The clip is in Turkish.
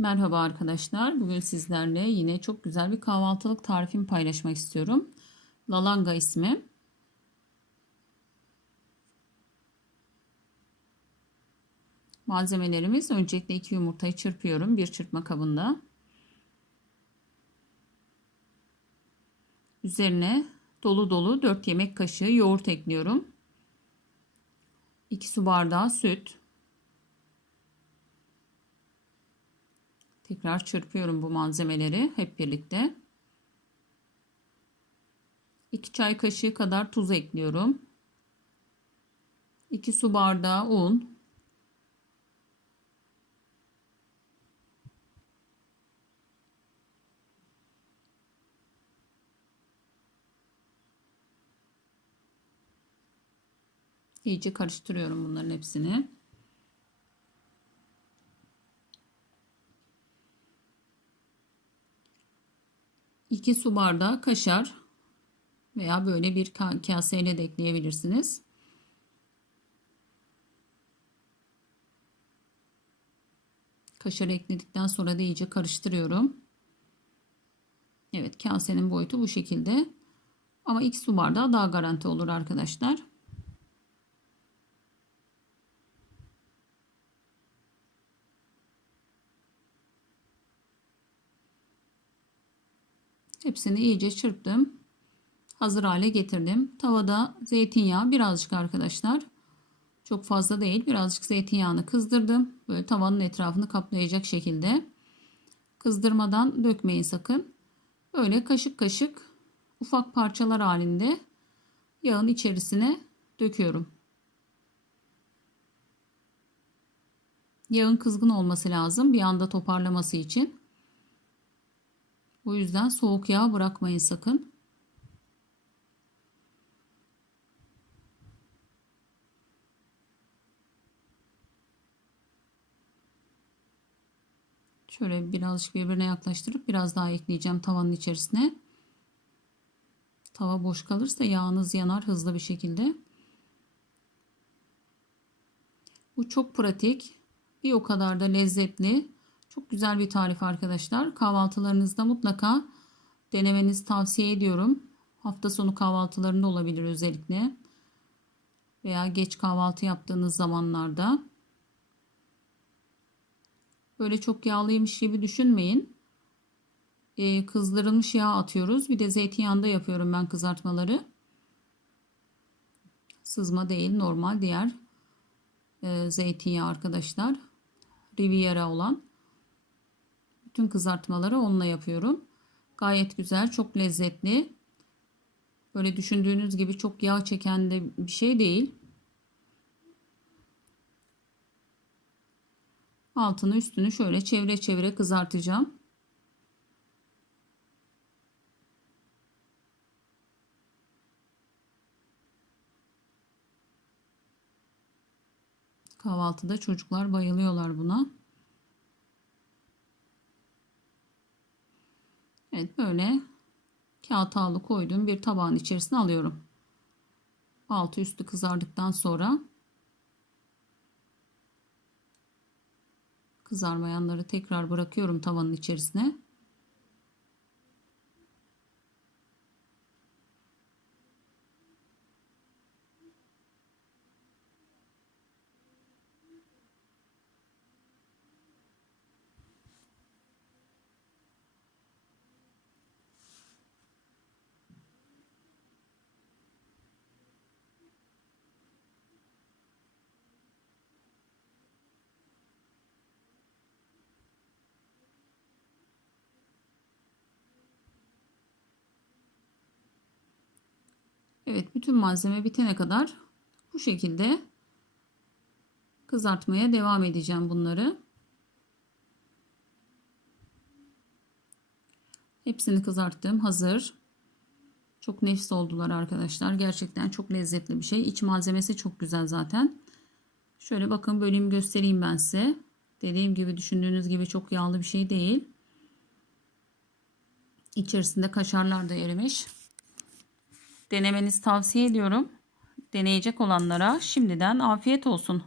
Merhaba arkadaşlar. Bugün sizlerle yine çok güzel bir kahvaltılık tarifimi paylaşmak istiyorum. Lalanga ismi. Malzemelerimiz öncelikle iki yumurtayı çırpıyorum bir çırpma kabında. Üzerine dolu dolu 4 yemek kaşığı yoğurt ekliyorum. 2 su bardağı süt. Tekrar çırpıyorum bu malzemeleri hep birlikte. 2 çay kaşığı kadar tuz ekliyorum. 2 su bardağı un. İyice karıştırıyorum bunların hepsini. 2 su bardağı kaşar veya böyle bir kaseyle de ekleyebilirsiniz. Kaşarı ekledikten sonra da iyice karıştırıyorum. Evet kasenin boyutu bu şekilde. Ama 2 su bardağı daha garanti olur arkadaşlar. Hepsini iyice çırptım. Hazır hale getirdim. Tavada zeytinyağı birazcık arkadaşlar. Çok fazla değil. Birazcık zeytinyağını kızdırdım. Böyle tavanın etrafını kaplayacak şekilde. Kızdırmadan dökmeyin sakın. Böyle kaşık kaşık ufak parçalar halinde yağın içerisine döküyorum. Yağın kızgın olması lazım bir anda toparlaması için. O yüzden soğuk yağ bırakmayın sakın. Şöyle birazcık birbirine yaklaştırıp biraz daha ekleyeceğim tavanın içerisine. Tava boş kalırsa yağınız yanar hızlı bir şekilde. Bu çok pratik. Bir o kadar da lezzetli. Çok güzel bir tarif arkadaşlar. Kahvaltılarınızda mutlaka denemenizi tavsiye ediyorum. Hafta sonu kahvaltılarında olabilir özellikle. Veya geç kahvaltı yaptığınız zamanlarda. Böyle çok yağlıymış gibi düşünmeyin. Ee, kızdırılmış yağ atıyoruz. Bir de zeytinyağında yapıyorum ben kızartmaları. Sızma değil normal diğer e, zeytinyağı arkadaşlar. Riviera olan. Bütün kızartmaları onunla yapıyorum. Gayet güzel, çok lezzetli. Böyle düşündüğünüz gibi çok yağ çeken de bir şey değil. Altını üstünü şöyle çevre çevre kızartacağım. Kahvaltıda çocuklar bayılıyorlar buna. Evet böyle kağıt havlu koyduğum bir tabağın içerisine alıyorum. Altı üstü kızardıktan sonra kızarmayanları tekrar bırakıyorum tavanın içerisine. Evet bütün malzeme bitene kadar bu şekilde kızartmaya devam edeceğim bunları. Hepsini kızarttım. Hazır. Çok nefis oldular arkadaşlar. Gerçekten çok lezzetli bir şey. İç malzemesi çok güzel zaten. Şöyle bakın böleyim göstereyim ben size. Dediğim gibi düşündüğünüz gibi çok yağlı bir şey değil. İçerisinde kaşarlar da erimiş. Denemenizi tavsiye ediyorum. Deneyecek olanlara şimdiden afiyet olsun.